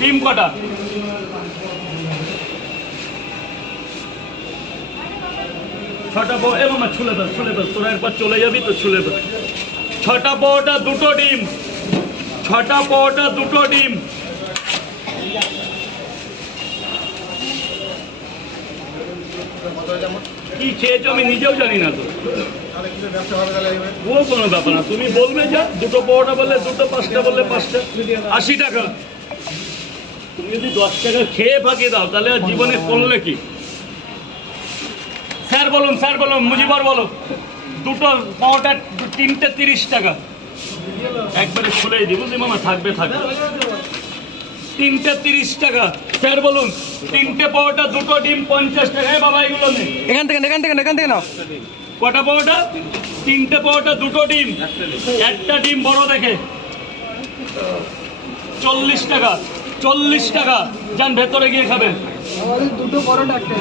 ডিম কটা? ছটা পাও। এ মামা ছুলে ফেল, ছুলে ফেল, তোরা একবার চলে যাবি তো, ছুলে ফেল। ছটা পাওটা দুটো ডিম, ছটা পাওটা দুটো ডিম। কি খেয়েছো আমি নিজেও জানি না তো, ও কোনো ব্যাপার না। তুমি বলবে যা, দুটো পাওটা বললে দুটো, পাঁচটা বললে পাঁচটা। 80 টাকা। তুমি যদি 10 টাকা খেয়ে ফাঁকিয়ে দাও তাহলে আর জীবনে করলে কি? স্যার বলুন, স্যার বলুন, মুজিবর বলো। দুটো পাওটা 3টে 30 টাকা। একবারে খুলেই দিই, বুঝলি মামা, থাকবে থাকবে। 3টে 30 টাকা। স্যার বলুন, 3টে পাওটা দুটো ডিম 50 টাকা। বাবা এগুলো নেই, এখান থেকে নাও। কটা পাওটা? 3টে পাওটা দুটো ডিম, একটা ডিম বড় দেখে 40 টাকা। 40 টাকা। যান ভেতরে গিয়ে খাবেন। দুটো পরোটা একটা।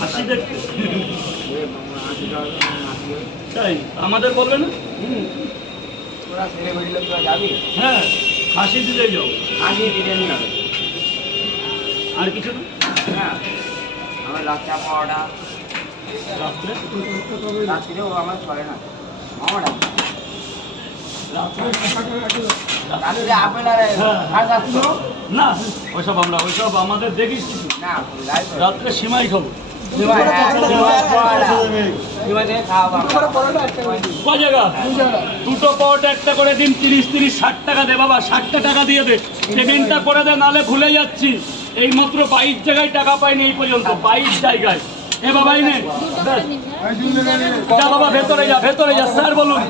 হাসি দেখতে তাই আমাদের বলবে না? হ্যাঁ, হাসি দিলে যাও। আর কিছু না? আমার লাচ্চা পাওয়াটা রাত্রে রাত্রিরেও আমার চলে না আমার রাত্রে আপেল আর না, ওইসব ওইসব আমাদের দেখিস কিছু না রাত্রে সিমাই খাবো। ক জায়গা? দুটো পাওয়াটা একটা করে দিন, 30 60 টাকা দে বাবা, 60টা টাকা দিয়ে দে। পেমেন্টটা করে দে, নালে ভুলে যাচ্ছি। এই মাত্র 22 জায়গায় টাকা পাইনি এই পর্যন্ত, 22 জায়গায়। এ বাবাই নে, যা বাবা ভেতরে যা, ভেতরে যা। স্যার বলুন,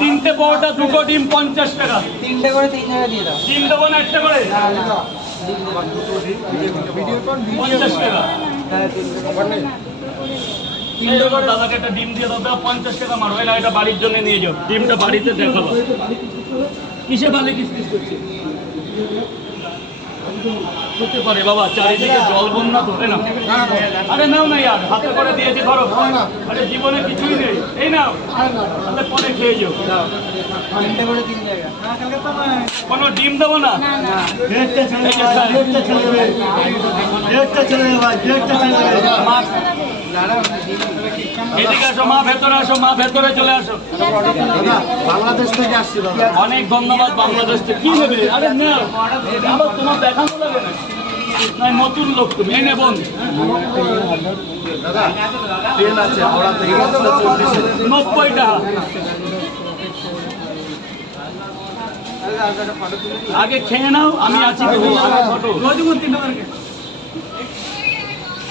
3টে পাওয়াটা দুটো ডিম 50 টাকা। 3টে করে 3 টাকা দিয়ে দাও। ডিম দেবো না একটা করে? 50 টাকা। দাদাকে একটা ডিম দিয়ে দাও, 50 টাকা মারো। না, এটা বাড়ির জন্য নিয়ে যাও। ডিমটা বাড়িতে দেখাবো। কিসে ভালো কিস করছে হতে পারে বাবা, চারিদিকে জল বন্যা তো। না আরে নাও না ইয়ার, হাতে করে দিয়েছি, ধরো। আরে জীবনে কিছুই নেই, এই নাও, তাহলে পরে খেয়ে যাও। 3টে করে 3 টাকা। কোনো ডিম দেবো না? এদিকে আসো মা, ভেতরে আসো মা, ভেতরে চলে আসো। বাংলাদেশ থেকে আসছি অনেক ধন্যবাদ বাংলাদেশ থেকে। কি নেবে? আরে না, আবার তোমার দেখানো লাগে না, নতুন লোক তুমি। এই নে বোন, 90 টাকা। আগে খেয়ে নাও, আমি আছি তো। আগে ফটো